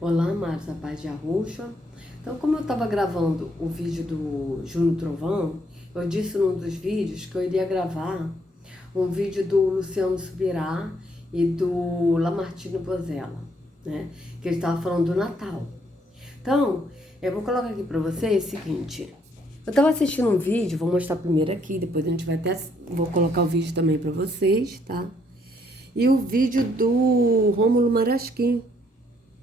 Olá, Marcos, a paz de Arrocha. Então, como eu estava gravando o vídeo do Júnior Trovão, eu disse num dos vídeos que eu iria gravar um vídeo do Luciano Subirá e do Lamartine Pozella, né? Que ele estava falando do Natal. Então, eu vou colocar aqui para vocês o seguinte. Eu estava assistindo um vídeo, vou mostrar primeiro aqui, depois a gente vai até... Vou colocar o vídeo também para vocês, tá? E o vídeo do Rômulo Marasquim,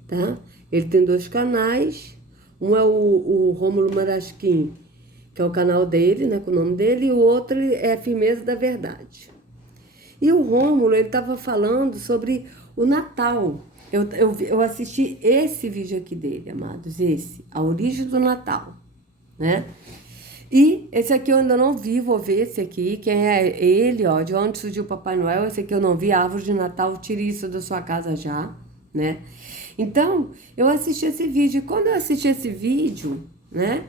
tá? Ele tem 2 canais, um é o Rômulo Marasquim, que é o canal dele, né, com o nome dele, e o outro é Firmeza da Verdade. E o Rômulo, ele estava falando sobre o Natal. Eu assisti esse vídeo aqui dele, amados, A Origem do Natal, né? E esse aqui eu ainda não vi, vou ver esse aqui, quem é ele, ó, de onde surgiu o Papai Noel, esse aqui eu não vi, Árvore de Natal, tire isso da sua casa já, né? Então, eu assisti esse vídeo, e quando eu assisti esse vídeo, né,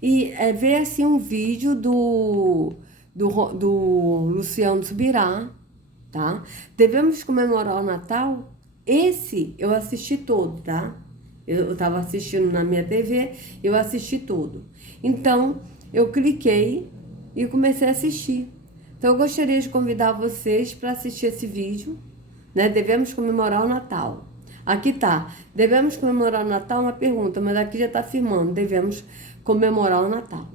e ver assim um vídeo do Luciano Subirá, tá? Devemos comemorar o Natal? Esse eu assisti todo, tá? Eu estava assistindo na minha TV, eu assisti todo. Então, eu cliquei e comecei a assistir. Então, eu gostaria de convidar vocês para assistir esse vídeo, né? Devemos comemorar o Natal. Aqui tá, devemos comemorar o Natal? Uma pergunta, mas aqui já está afirmando, devemos comemorar o Natal,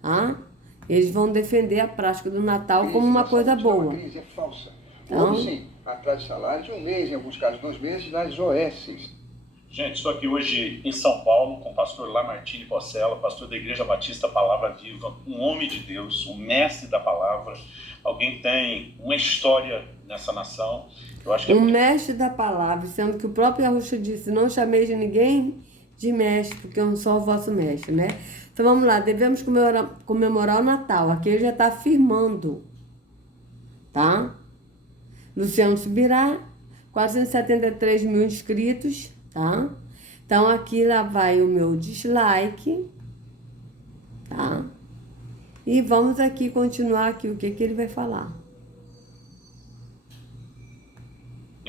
tá? Eles vão defender a prática do Natal como uma coisa boa. A crise é falsa. Então, Houve, sim, atraso de salário de 1 mês, em alguns casos 2 meses, nas OSs. Gente, estou aqui hoje em São Paulo com o pastor Lamartine Pozella, pastor da Igreja Batista Palavra Viva, um homem de Deus, um mestre da palavra, alguém que tem uma história nessa nação. Eu acho que mestre da palavra, sendo que o próprio Arrocha disse, não chameis de ninguém de mestre, porque eu não sou o vosso mestre, né? Então vamos lá, devemos comemorar o Natal. Aqui ele já está afirmando, tá? Luciano Subirá, 473 mil inscritos, tá? Então aqui lá vai o meu dislike, tá? E vamos aqui continuar aqui o que ele vai falar.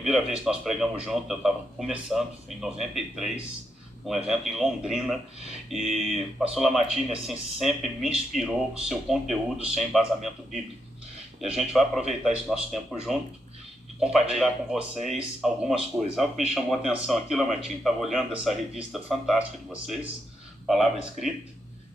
primeira vez que nós pregamos juntos, eu estava começando, foi em 93, num evento em Londrina, e o pastor Lamartine, assim, sempre me inspirou com o seu conteúdo, seu embasamento bíblico. E a gente vai aproveitar esse nosso tempo junto e compartilhar com vocês algumas coisas. Algo que me chamou a atenção aqui, Lamartine, estava olhando essa revista fantástica de vocês, Palavra Escrita,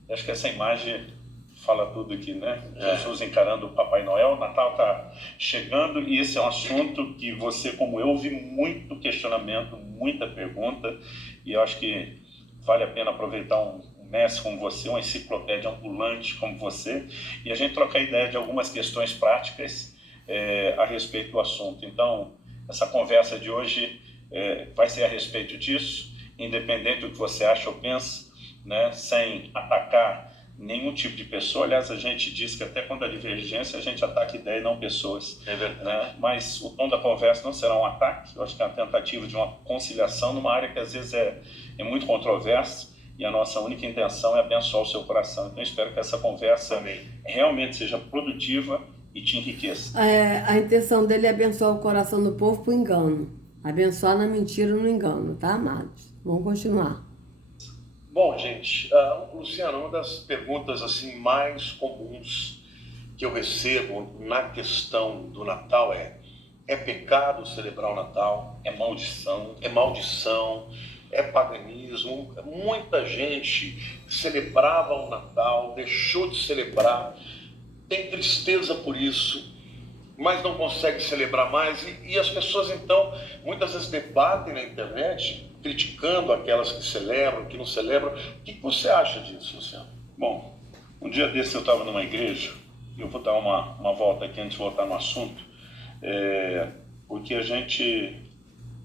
e acho que essa imagem fala tudo aqui, né? Jesus encarando o Papai Noel, o Natal está chegando e esse é um assunto que você, como eu, vi muito questionamento, muita pergunta, e eu acho que vale a pena aproveitar um mestre como você, uma enciclopédia ambulante como você, e a gente trocar ideia de algumas questões práticas a respeito do assunto. Então, essa conversa de hoje vai ser a respeito disso, independente do que você acha ou pensa, né? Sem atacar nenhum tipo de pessoa. Aliás, a gente diz que até quando há divergência, a gente ataca ideia e não pessoas. É verdade. Né? Mas o tom da conversa não será um ataque, eu acho que é uma tentativa de uma conciliação numa área que às vezes é muito controversa, e a nossa única intenção é abençoar o seu coração. Então, eu espero que essa conversa realmente seja produtiva e te enriqueça. A intenção dele é abençoar o coração do povo por engano. Abençoar na mentira e no engano, tá, amados? Vamos continuar. Bom, gente, Luciano, uma das perguntas assim mais comuns que eu recebo na questão do Natal é pecado celebrar o Natal? É maldição? É maldição? É paganismo? Muita gente celebrava o Natal, deixou de celebrar, tem tristeza por isso, mas não consegue celebrar mais. E as pessoas, então, muitas vezes debatem na internet, criticando aquelas que celebram, que não celebram. O que você acha disso, Luciano? Bom, um dia desse eu estava numa igreja, e eu vou dar uma volta aqui antes de voltar no assunto, porque a gente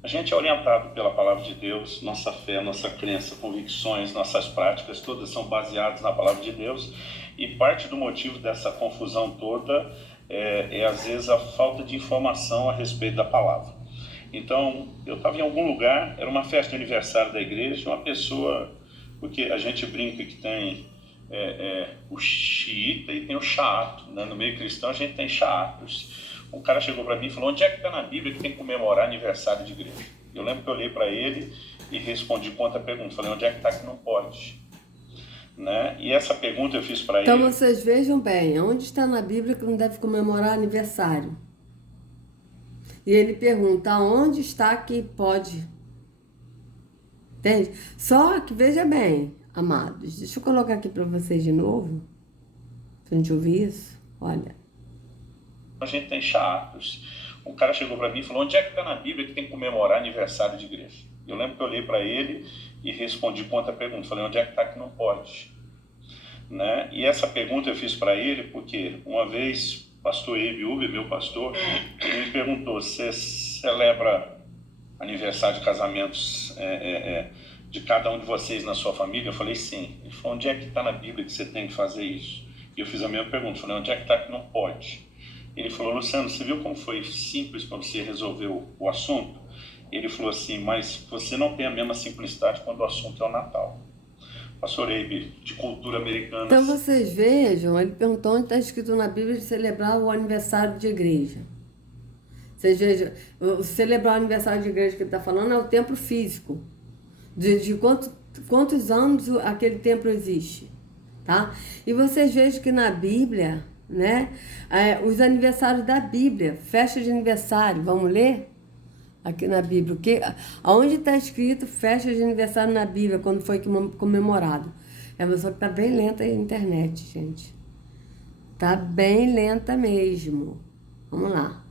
é orientado pela palavra de Deus, nossa fé, nossa crença, convicções, nossas práticas, todas são baseadas na palavra de Deus, e parte do motivo dessa confusão toda às vezes a falta de informação a respeito da palavra. Então, eu estava em algum lugar, era uma festa de aniversário da igreja, uma pessoa, porque a gente brinca que tem o xiita e tem o xaato, né? No meio cristão a gente tem xaatos. Um cara chegou para mim e falou, onde é que está na Bíblia que tem que comemorar aniversário de igreja? Eu lembro que eu olhei para ele e respondi com outra pergunta. Falei, onde é que está que não pode? Né? E essa pergunta eu fiz para Então ele. vocês vejam bem, onde está na Bíblia que não deve comemorar aniversário? E ele pergunta, onde está que pode? Entende? Só que, veja bem, amados, deixa eu colocar aqui para vocês de novo, pra gente ouvir isso. Olha. A gente tem chatos. Um cara chegou para mim e falou, onde é que está na Bíblia que tem que comemorar aniversário de igreja? Eu lembro que eu olhei para ele e respondi com outra pergunta. Falei, onde é que está que não pode? Né? E essa pergunta eu fiz para ele porque uma vez o pastor Abe Uber, meu pastor, ele me perguntou, você celebra aniversário de casamentos de cada um de vocês na sua família? Eu falei, sim. Ele falou, onde é que está na Bíblia que você tem que fazer isso? E eu fiz a mesma pergunta, falei, onde é que está que não pode? Ele falou, Luciano, você viu como foi simples para você resolver o assunto? Ele falou assim, mas você não tem a mesma simplicidade quando o assunto é o Natal. Pastor Abe, de cultura americana. Então vocês vejam, ele perguntou onde está escrito na Bíblia de celebrar o aniversário de igreja. Vocês vejam, celebrar o aniversário de igreja que ele está falando é o templo físico. De quantos anos aquele templo existe, tá? E vocês vejam que na Bíblia, né, os aniversários da Bíblia, festa de aniversário, vamos ler? Aqui na Bíblia, aonde está escrito festa de aniversário na Bíblia, quando foi comemorado? É uma pessoa que está bem lenta aí na internet, gente. Tá bem lenta mesmo. Vamos lá.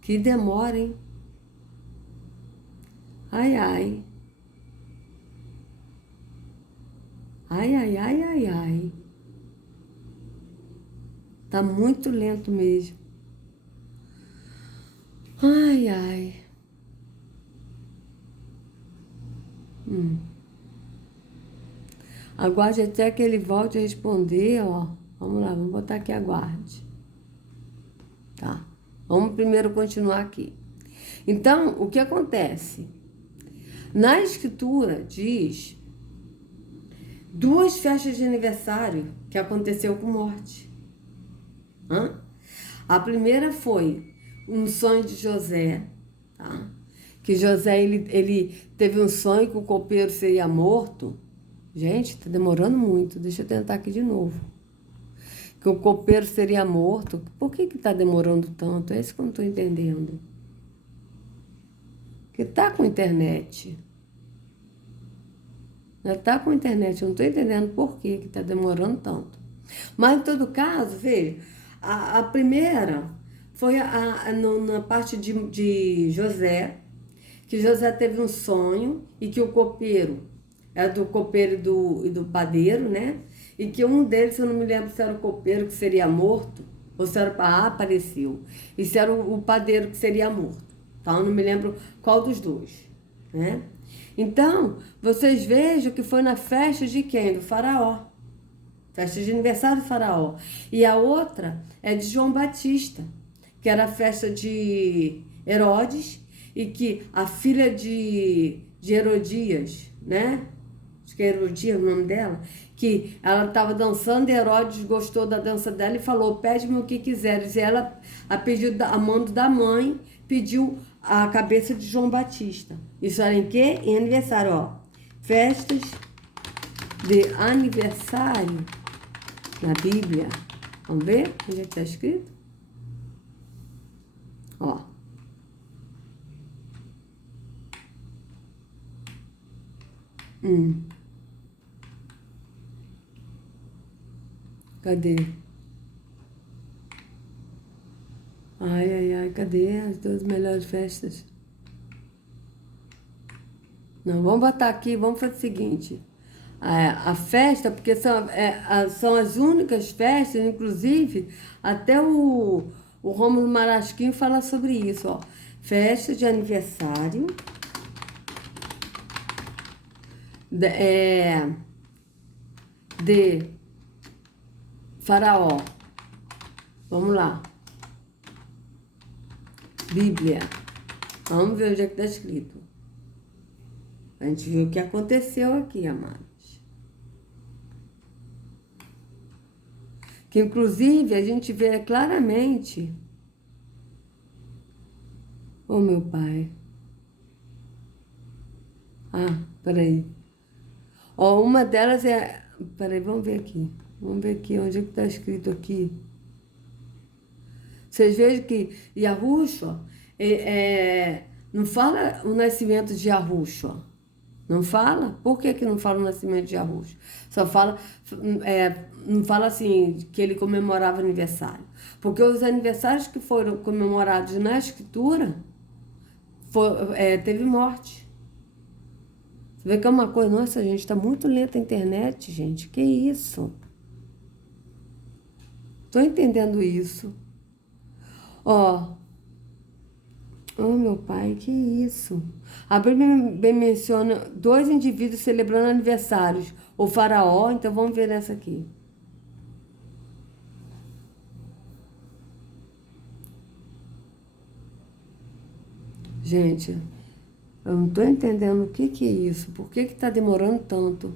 Que demora, hein? Ai, ai. Ai, ai, ai, ai, ai. Tá muito lento mesmo. Ai, ai. Aguarde até que ele volte a responder, ó. Vamos lá, vamos botar aqui aguarde. Tá. Vamos primeiro continuar aqui. Então, o que acontece? Na escritura diz 2 festas de aniversário que aconteceu com morte. A primeira foi um sonho de José, tá? Que José, ele teve um sonho que o copeiro seria morto. Gente, tá demorando muito. Deixa eu tentar aqui de novo. Que o copeiro seria morto. Por que tá demorando tanto? É isso que eu não tô entendendo. Que tá com internet. Já tá com internet. Eu não tô entendendo por que tá demorando tanto. Mas, em todo caso, veja, a primeira foi na parte de José, que José teve um sonho e que o copeiro, do copeiro e do padeiro, né? E que um deles, eu não me lembro se era o copeiro que seria morto, ou se era apareceu, e se era o padeiro que seria morto, tá? Eu não me lembro qual dos dois, né? Então, vocês vejam que foi na festa de quem? Do faraó. Festa de aniversário do faraó. E a outra é de João Batista, que era a festa de Herodes, e que a filha de Herodias, né? Acho que é Herodias o nome dela, que ela estava dançando e Herodes gostou da dança dela e falou, pede-me o que quiseres. E ela, a mando da mãe, pediu a cabeça de João Batista. Isso era em quê? Em aniversário, ó. Festas de aniversário na Bíblia. Vamos ver onde é que está escrito? Ó. Cadê? Ai, ai, ai, cadê as 2 melhores festas? Não, vamos botar aqui, vamos fazer o seguinte. A festa, porque são as únicas festas, inclusive, até o Rômulo Marasquinho fala sobre isso, ó. Festa de aniversário de Faraó. Vamos lá. Bíblia. Vamos ver onde é que está escrito. A gente viu o que aconteceu aqui, amados. Que, inclusive, a gente vê claramente... Oh, meu Pai. Ah, peraí. Ó, uma delas é... Peraí, vamos ver aqui. Vamos ver aqui, onde é que está escrito aqui? Vocês vejam que Yahushua não fala o nascimento de Yahushua. Não fala? Por que não fala o nascimento de Yahushua? Só fala, não fala assim, que ele comemorava aniversário. Porque os aniversários que foram comemorados na Escritura, teve morte. Você vê que é uma coisa... Nossa, gente, está muito lenta a internet, gente. Que isso? Tô entendendo isso. Ó, oh meu pai, que isso? A Bíblia bem menciona 2 indivíduos celebrando aniversários. O faraó, então vamos ver essa aqui. Gente, eu não tô entendendo o que é isso. Por que tá demorando tanto?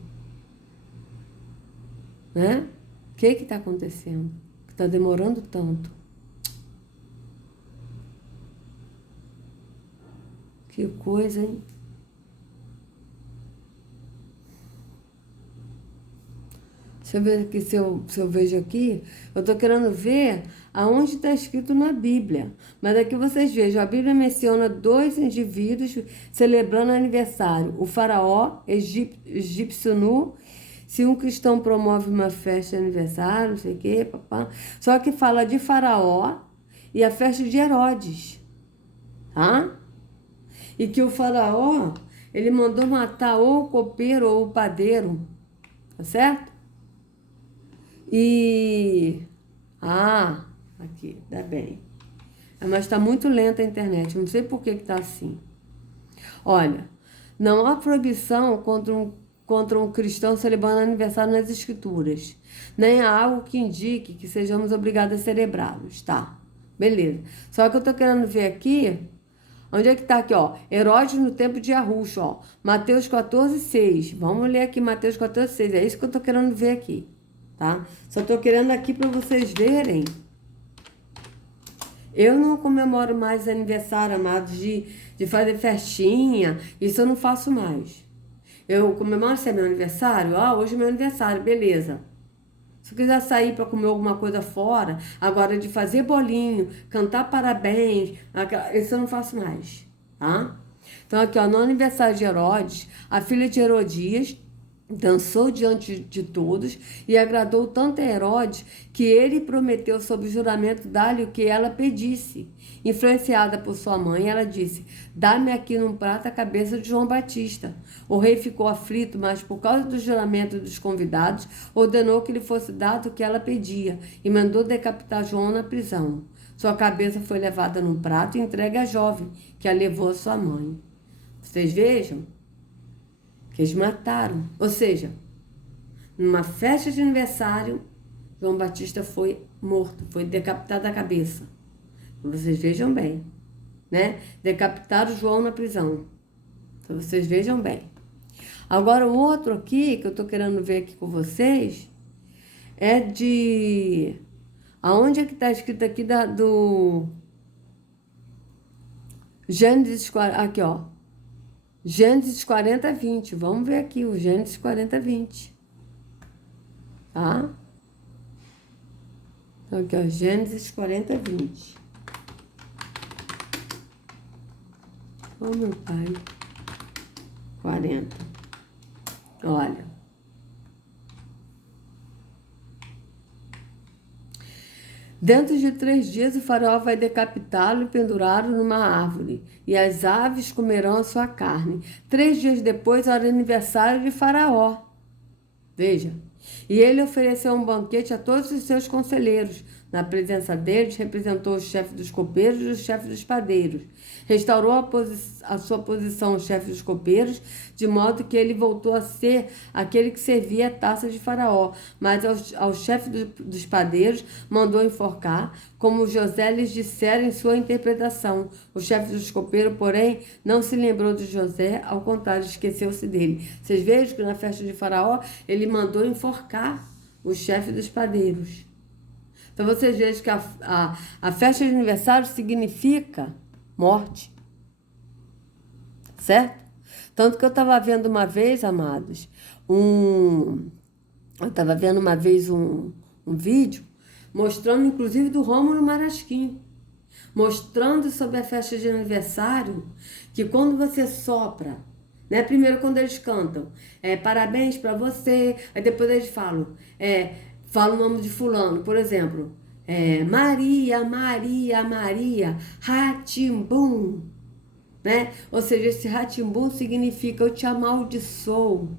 Né? O que tá acontecendo? Que tá demorando tanto? Que coisa, hein? Deixa eu ver aqui se eu vejo aqui. Eu tô querendo ver aonde está escrito na Bíblia. Mas aqui vocês vejam, a Bíblia menciona 2 indivíduos celebrando aniversário. O faraó egípcio nu. Se um cristão promove uma festa de aniversário, não sei o quê, papá. Só que fala de faraó e a festa de Herodes. Tá? E que o faraó, ele mandou matar ou o copeiro ou o padeiro. Tá certo? E... Ah, aqui, dá bem. Mas está muito lenta a internet, não sei por que está assim. Olha, não há proibição contra um cristão celebrando aniversário nas Escrituras. Nem há algo que indique que sejamos obrigados a celebrá-los, tá? Beleza. Só que eu tô querendo ver aqui... Onde é que tá aqui, ó? Herodes no tempo de Yahushua, ó. Mateus 14:6. Vamos ler aqui Mateus 14:6. É isso que eu tô querendo ver aqui, tá? Só tô querendo aqui para vocês verem. Eu não comemoro mais aniversário, amados, de fazer festinha. Isso eu não faço mais. Eu comemoro, se é meu aniversário. Ah, hoje é meu aniversário, beleza. Se eu quiser sair para comer alguma coisa fora, agora de fazer bolinho, cantar parabéns, isso eu não faço mais, tá? Então aqui, ó, no aniversário de Herodes, a filha de Herodias dançou diante de todos e agradou tanto a Herodes que ele prometeu sob juramento dar-lhe o que ela pedisse. Influenciada por sua mãe, ela disse: dá-me aqui num prato a cabeça de João Batista. O rei ficou aflito, mas por causa do juramento dos convidados, ordenou que lhe fosse dado o que ela pedia e mandou decapitar João na prisão. Sua cabeça foi levada num prato e entregue à jovem, que a levou à sua mãe. Vocês vejam que eles mataram. Ou seja, numa festa de aniversário, João Batista foi morto, foi decapitado a cabeça. Vocês vejam bem, né? Decapitaram João na prisão. Então vocês vejam bem. Agora o outro aqui, que eu tô querendo ver aqui com vocês, é de... Aonde é que tá escrito aqui do... Gênesis... Aqui, ó. Gênesis 40:20. Vamos ver aqui o Gênesis 40:20. Tá? Então aqui, ó. Gênesis 40:20. Oh, meu pai. 40. Olha. Dentro de 3 dias o faraó vai decapitá-lo e pendurá-lo numa árvore, e as aves comerão a sua carne. 3 dias depois era o aniversário de faraó. Veja. E ele ofereceu um banquete a todos os seus conselheiros. Na presença deles, representou o chefe dos copeiros e o chefe dos padeiros. Restaurou a sua posição o chefe dos copeiros, de modo que ele voltou a ser aquele que servia a taça de faraó. Mas ao chefe dos padeiros mandou enforcar, como José lhes dissera em sua interpretação. O chefe dos copeiros, porém, não se lembrou de José, ao contrário, esqueceu-se dele. Vocês vejam que na festa de faraó, ele mandou enforcar o chefe dos padeiros. Então vocês vejam que a festa de aniversário significa morte. Certo? Tanto que eu estava vendo uma vez, amados, eu estava vendo uma vez um vídeo mostrando, inclusive, do Rômulo Marasquim, mostrando sobre a festa de aniversário, que quando você sopra, né? Primeiro quando eles cantam, parabéns para você, aí depois eles falam o nome de fulano, por exemplo, Maria, Maria, Maria, Ratimbum, né? Ou seja, esse Ratimbum significa eu te amaldiçoo,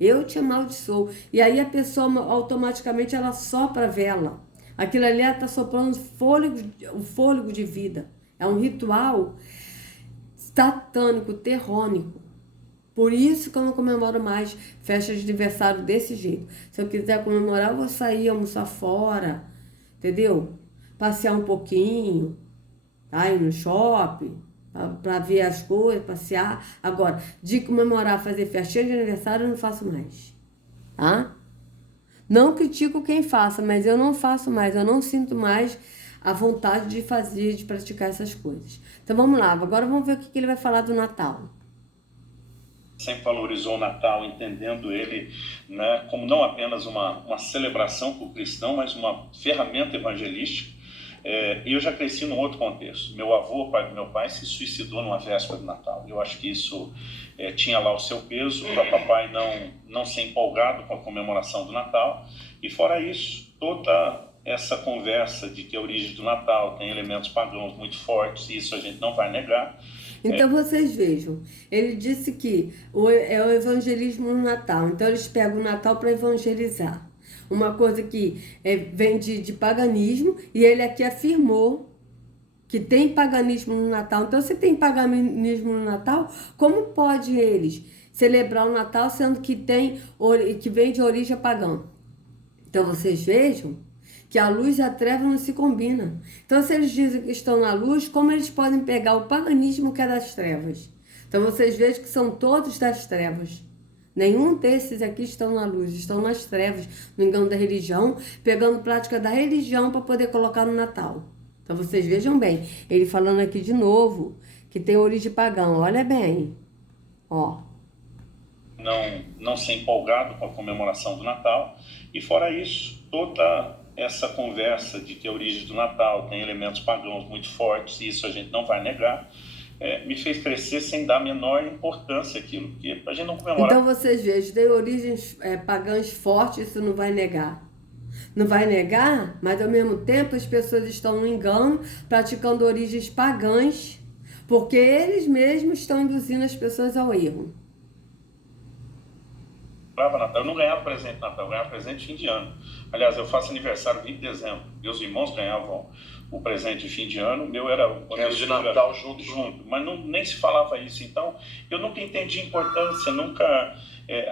eu te amaldiçoo. E aí a pessoa automaticamente ela sopra a vela. Aquilo ali está soprando o fôlego de vida. É um ritual satânico, terrônico. Por isso que eu não comemoro mais festas de aniversário desse jeito. Se eu quiser comemorar, eu vou sair, almoçar fora, entendeu? Passear um pouquinho, tá? Ir no shopping, para ver as coisas, passear. Agora, de comemorar, fazer festinha de aniversário, eu não faço mais, tá? Não critico quem faça, mas eu não faço mais, eu não sinto mais a vontade de fazer, de praticar essas coisas. Então vamos lá, agora vamos ver o que ele vai falar do Natal. Sempre valorizou o Natal, entendendo ele, né, como não apenas uma celebração para o cristão, mas uma ferramenta evangelística. E eu já cresci num outro contexto. Meu avô, pai do meu pai, se suicidou numa véspera do Natal. Eu acho que isso tinha lá o seu peso para papai não ser empolgado com a comemoração do Natal. E fora isso, toda essa conversa de que a origem do Natal tem elementos pagãos muito fortes, e isso a gente não vai negar. Então vocês vejam, ele disse que é o evangelismo no Natal. Então eles pegam o Natal para evangelizar. Uma coisa que vem de paganismo, e ele aqui afirmou que tem paganismo no Natal. Então, se tem paganismo no Natal, como pode eles celebrar o Natal sendo que vem de origem pagã? Então, vocês vejam que a luz e a treva não se combinam. Então, se eles dizem que estão na luz, como eles podem pegar o paganismo que é das trevas? Então, vocês vejam que são todos das trevas. Nenhum desses aqui estão na luz, estão nas trevas, no engano da religião, pegando prática da religião para poder colocar no Natal. Então vocês vejam bem, ele falando aqui de novo, que tem origem pagã, olha bem, ó. Não ser empolgado com a comemoração do Natal, e fora isso, toda essa conversa de que a origem do Natal tem elementos pagãos muito fortes, e isso a gente não vai negar, me fez crescer sem dar a menor importância àquilo, porque a gente não comemora. Então vocês vejam, tem origens pagãs fortes, isso não vai negar. Não vai negar, mas ao mesmo tempo as pessoas estão no engano, praticando origens pagãs, porque eles mesmos estão induzindo as pessoas ao erro. Natal, eu não ganhava presente de Natal, eu ganhava presente de fim de ano. Aliás, eu faço aniversário 20 de dezembro. Meus irmãos ganhavam o presente de fim de ano, o meu era de Natal junto. Mas nem se falava isso. Então, eu nunca entendi importância,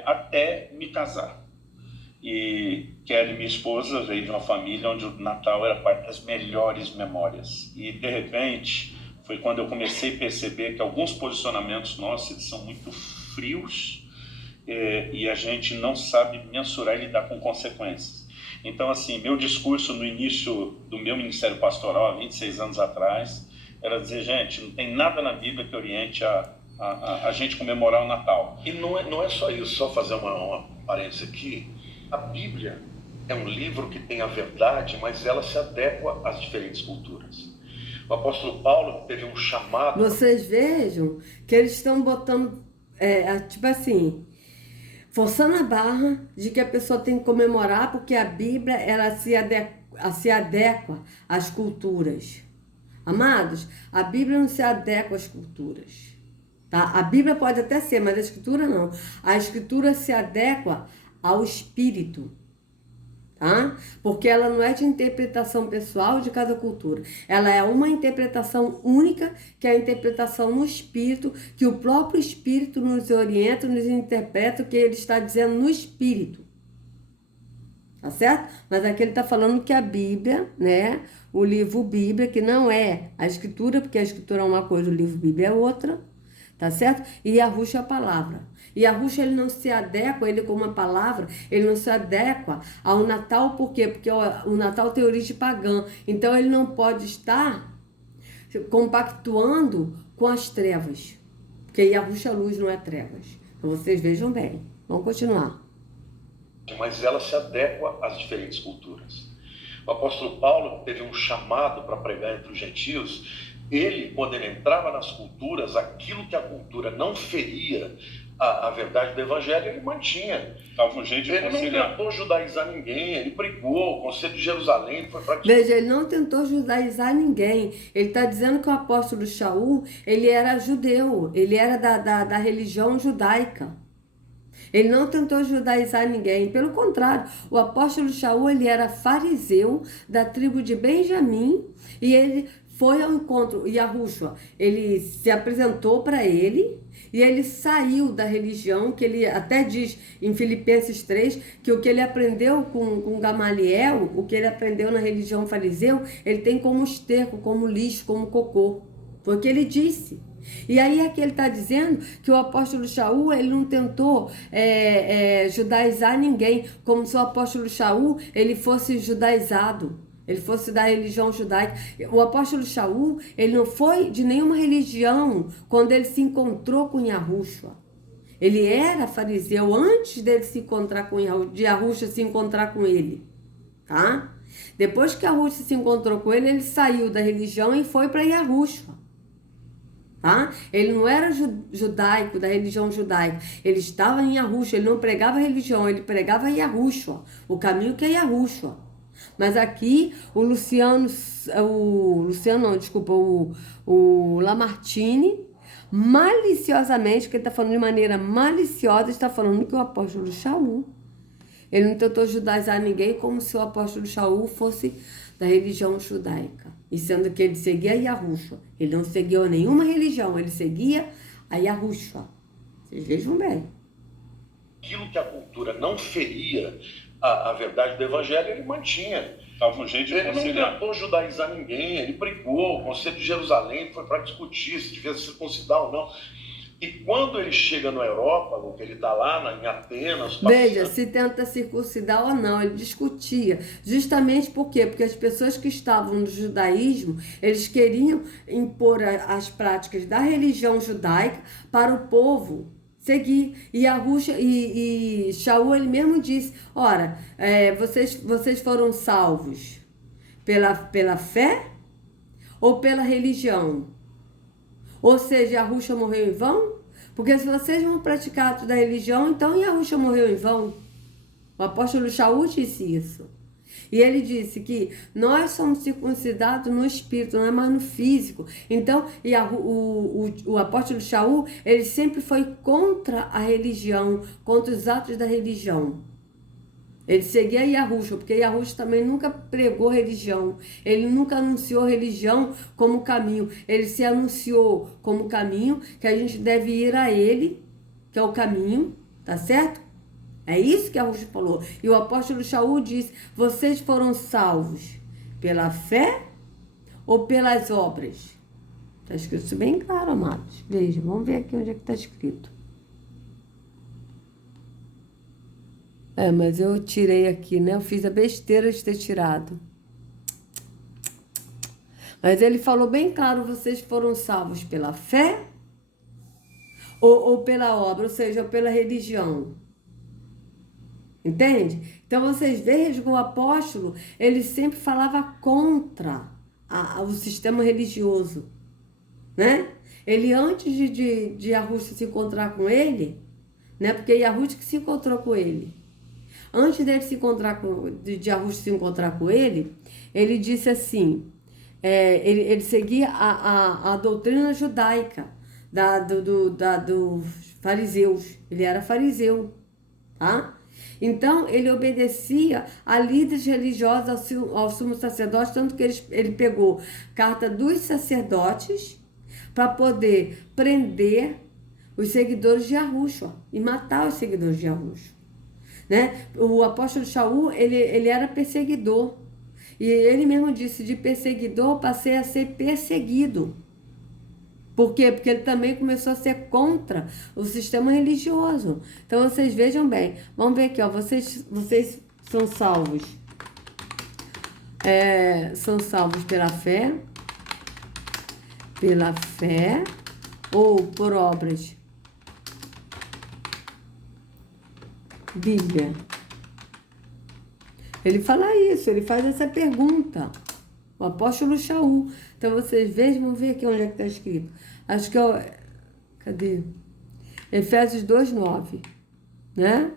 até me casar. E Kelly, minha esposa, veio de uma família onde o Natal era parte das melhores memórias. E, de repente, foi quando eu comecei a perceber que alguns posicionamentos nossos são muito frios, e a gente não sabe mensurar e lidar com consequências. Então, assim, meu discurso no início do meu ministério pastoral, há 26 anos atrás, era dizer, gente, não tem nada na Bíblia que oriente a gente comemorar o Natal. E não é só isso, só fazer uma parêntese aqui. A Bíblia é um livro que tem a verdade, mas ela se adequa às diferentes culturas. O apóstolo Paulo teve um chamado... Vocês vejam que eles estão botando, tipo assim... forçando a barra de que a pessoa tem que comemorar porque a Bíblia ela se adequa às culturas. Amados, a Bíblia não se adequa às culturas. Tá? A Bíblia pode até ser, mas a Escritura não. A Escritura se adequa ao Espírito. Tá? Porque ela não é de interpretação pessoal de cada cultura. Ela é uma interpretação única, que é a interpretação no Espírito, que o próprio Espírito nos orienta, nos interpreta o que ele está dizendo no Espírito. Tá certo? Mas aqui ele está falando que a Bíblia, né? O livro Bíblia, que não é a Escritura, porque a Escritura é uma coisa, o livro Bíblia é outra. Tá certo? E Yahushua é a palavra. E Yahushua, ele não se adequa, ele como uma palavra, ele não se adequa ao Natal, por quê? Porque o Natal tem origem pagã. Então, ele não pode estar compactuando com as trevas. Porque Yahushua é luz, não é trevas. Então vocês vejam bem. Vamos continuar. Mas ela se adequa às diferentes culturas. O apóstolo Paulo teve um chamado para pregar entre os gentios. Ele, quando ele entrava nas culturas, aquilo que a cultura não feria a verdade do evangelho, ele mantinha. Dava um jeito de Ele não conciliar. tentou judaizar ninguém, ele brigou, o Conselho de Jerusalém foi para... Veja, ele não tentou judaizar ninguém. Ele está dizendo que o apóstolo Shaul, ele era judeu, ele era da religião judaica. Ele não tentou judaizar ninguém. Pelo contrário, o apóstolo Shaul, ele era fariseu da tribo de Benjamim e ele foi ao encontro. Yahushua, ele se apresentou para ele e ele saiu da religião, que ele até diz em Filipenses 3, que o que ele aprendeu com Gamaliel, o que ele aprendeu na religião fariseu, ele tem como esterco, como lixo, como cocô. Foi o que ele disse. E aí aqui ele está dizendo que o apóstolo Shaul, ele não tentou judaizar ninguém, como se o apóstolo Shaul, ele fosse judaizado, ele fosse da religião judaica. O apóstolo Shaul, ele não foi de nenhuma religião quando ele se encontrou com Yahushua. Ele era fariseu antes dele se encontrar com Yahushua, de Yahushua se encontrar com ele, tá? Depois que Yahushua se encontrou com ele, ele saiu da religião e foi para Yahushua. Tá? Ele não era judaico, da religião judaica. Ele estava em Yahushua, ele não pregava religião, ele pregava Yahushua, o caminho que é Yahushua. Mas aqui o Lamartine, maliciosamente, que ele está falando de maneira maliciosa, está falando que o apóstolo Shaul, ele não tentou judaizar ninguém como se o apóstolo Shaul fosse da religião judaica. E sendo que ele seguia Yahushua. Ele não seguia nenhuma religião, ele seguia a Yahushua. Vocês vejam bem. Aquilo que a cultura não feria a verdade do evangelho, ele mantinha. Dava um jeito de Ele não conciliar. tentou judaizar ninguém, ele brigou, o Conselho de Jerusalém foi para discutir se devia circuncidar ou não. E quando ele chega na Europa, que ele está lá em Atenas... Veja, se tenta circuncidar ou não, ele discutia. Justamente por quê? Porque as pessoas que estavam no judaísmo, eles queriam impor as práticas da religião judaica para o povo seguir. E Shaul, ele mesmo disse, ora, vocês foram salvos pela fé ou pela religião? Ou seja, Yahushua morreu em vão? Porque se vocês vão praticar atos da religião, então Yahushua morreu em vão. O apóstolo Shaul disse isso. E ele disse que nós somos circuncidados no espírito, não é mais no físico. Então, o apóstolo Shaul, ele sempre foi contra a religião, contra os atos da religião. Ele seguia Yahushua, porque Yahushua também nunca pregou religião. Ele nunca anunciou religião como caminho. Ele se anunciou como caminho, que a gente deve ir a ele, que é o caminho, tá certo? É isso que Yahushua falou. E o apóstolo Shaul disse, vocês foram salvos pela fé ou pelas obras? Está escrito isso bem claro, amados. Veja, vamos ver aqui onde é que está escrito. Mas eu tirei aqui, né? Eu fiz a besteira de ter tirado. Mas ele falou bem claro, vocês foram salvos pela fé ou pela obra, ou seja, pela religião. Entende? Então vocês vejam que o apóstolo, ele sempre falava contra o sistema religioso, né? Ele, antes de Yahushua se encontrar com ele, né? Porque Yahushua que se encontrou com ele. Antes dele de Yahushua se encontrar com ele, ele disse assim, ele seguia a doutrina judaica dos fariseus. Ele era fariseu, tá? Então, ele obedecia a líderes religiosos, ao sumo sacerdote, tanto que ele pegou carta dos sacerdotes para poder prender os seguidores de Yahushua e matar os seguidores de Yahushua. Né? O apóstolo Shaul, ele era perseguidor. E ele mesmo disse, de perseguidor passei a ser perseguido. Por quê? Porque ele também começou a ser contra o sistema religioso. Então vocês vejam bem. Vamos ver aqui, ó. Vocês são salvos. São salvos pela fé. Pela fé ou por obras? Bíblia. Ele fala isso, ele faz essa pergunta. O apóstolo Shaul. Então vocês vejam, vamos ver aqui onde é que está escrito. Acho que é cadê? Efésios 2:9, né?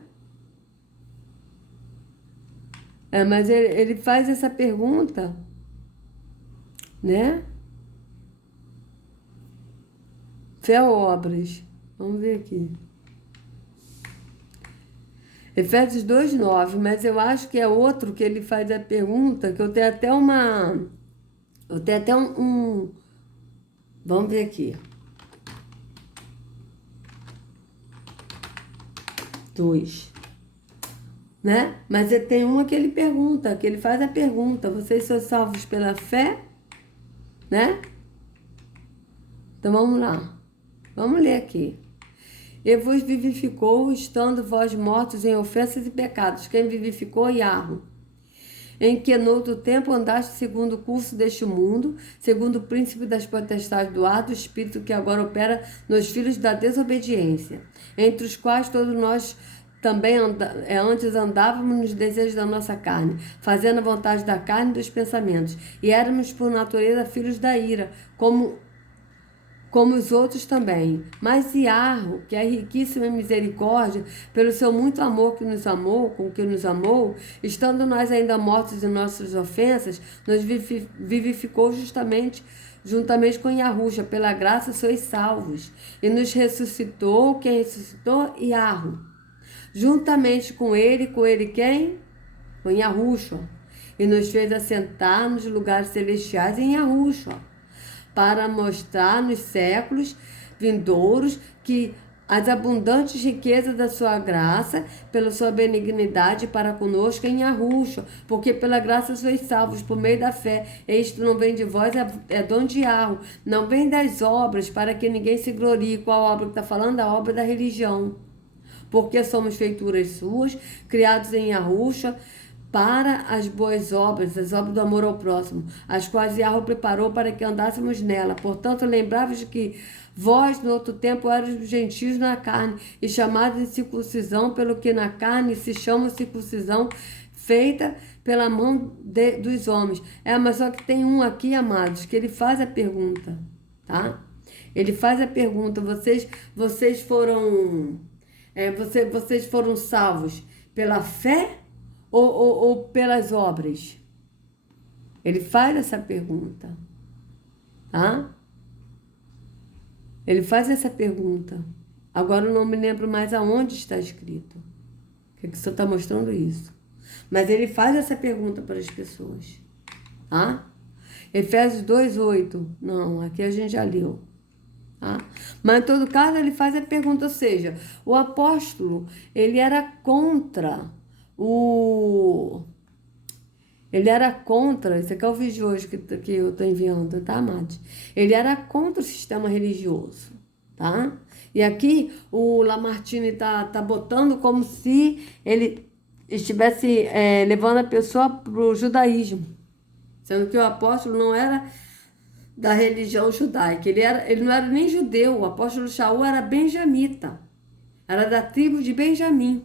Mas ele faz essa pergunta, né? Fé ou obras? Vamos ver aqui. Efésios 2:9, mas eu acho que é outro que ele faz a pergunta, que eu tenho até vamos ver aqui. 2, né? Mas tem uma que ele pergunta, que ele faz a pergunta, vocês são salvos pela fé, né? Então vamos lá, vamos ler aqui. E vos vivificou, estando vós mortos em ofensas e pecados. Quem vivificou? Iarro. Em que noutro tempo andaste segundo o curso deste mundo, segundo o príncipe das potestades do ar, do espírito que agora opera nos filhos da desobediência, entre os quais todos nós também antes andávamos nos desejos da nossa carne, fazendo a vontade da carne e dos pensamentos, e éramos por natureza filhos da ira, como os outros também. Mas Iarro, que é riquíssimo em misericórdia, pelo seu muito amor com que nos amou, estando nós ainda mortos em nossas ofensas, nos vivificou juntamente com Yahushua, pela graça sois salvos, e nos ressuscitou. Quem ressuscitou? Iarro. Juntamente com ele quem? Com Yahushua, e nos fez assentar nos lugares celestiais em Yahushua, para mostrar nos séculos vindouros que as abundantes riquezas da sua graça, pela sua benignidade para conosco em Yahushua, porque pela graça sois salvos por meio da fé. Isto não vem de vós, é dom de Yahu, não vem das obras, para que ninguém se glorie. Qual obra que está falando? A obra da religião. Porque somos feituras suas, criados em Yahushua, para as boas obras, as obras do amor ao próximo, as quais Yahweh preparou para que andássemos nela. Portanto, lembrai-vos de que vós, no outro tempo, eram gentios na carne, e chamados de circuncisão, pelo que na carne se chama circuncisão, feita pela mão dos homens. Mas só que tem um aqui, amados, que ele faz a pergunta, tá? Ele faz a pergunta, vocês foram salvos pela fé ou pelas obras? Ele faz essa pergunta, tá? Ele faz essa pergunta. Agora eu não me lembro mais aonde está escrito. Que o senhor está mostrando isso. Mas ele faz essa pergunta para as pessoas, tá? Efésios 2:8. Não, aqui a gente já leu. Tá? Mas em todo caso ele faz a pergunta, ou seja, o apóstolo, ele era contra esse aqui é o vídeo hoje que eu estou enviando, tá, amados? Ele era contra o sistema religioso, tá? E aqui o Lamartine tá botando como se ele estivesse levando a pessoa para o judaísmo, sendo que o apóstolo não era da religião judaica, ele não era nem judeu. O apóstolo Shaul era benjamita, era da tribo de Benjamim,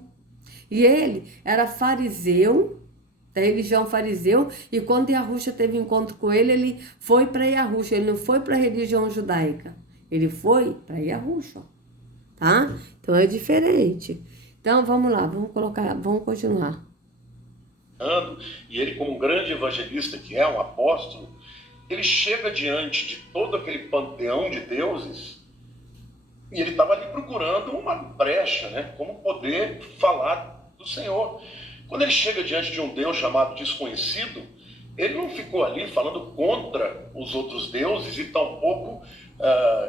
e ele era fariseu, da religião fariseu, e quando Yahushua teve encontro com ele foi para Yahushua, ele não foi para a religião judaica, ele foi para Yahushua, tá? Então é diferente. Então vamos lá, vamos continuar. E ele, como um grande evangelista que é, um apóstolo, ele chega diante de todo aquele panteão de deuses e ele estava ali procurando uma brecha, né? Como poder falar do Senhor. Quando ele chega diante de um Deus chamado desconhecido, ele não ficou ali falando contra os outros deuses e tampouco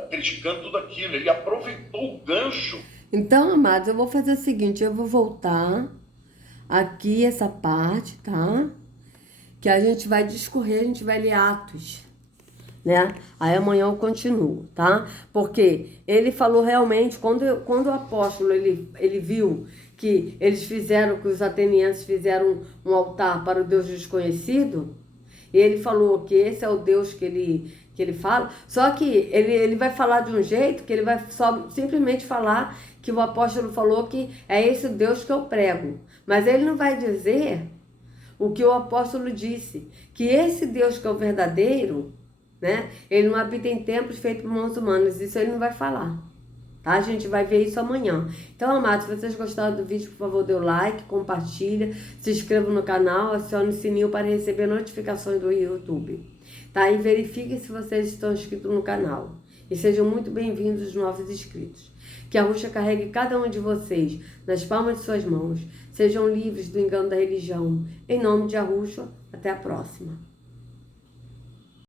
criticando tudo aquilo. Ele aproveitou o gancho. Então, amados, eu vou fazer o seguinte, eu vou voltar aqui essa parte, tá? Que a gente vai discorrer, a gente vai ler Atos, né? Aí amanhã eu continuo, tá? Porque ele falou realmente, quando o apóstolo, ele viu que que os atenienses fizeram um altar para o Deus desconhecido, e ele falou que esse é o Deus que que ele fala, só que ele vai falar de um jeito que ele vai só simplesmente falar que o apóstolo falou que é esse Deus que eu prego. Mas ele não vai dizer o que o apóstolo disse, que esse Deus que é o verdadeiro, né, ele não habita em templos feitos por mãos humanas. Isso ele não vai falar. Tá? A gente vai ver isso amanhã. Então, amados, se vocês gostaram do vídeo, por favor, dê o like, compartilha, se inscreva no canal, acione o sininho para receber notificações do YouTube. Tá? E verifique se vocês estão inscritos no canal. E sejam muito bem-vindos os novos inscritos. Que a Ruxa carregue cada um de vocês nas palmas de suas mãos. Sejam livres do engano da religião. Em nome de Arusha, até a próxima.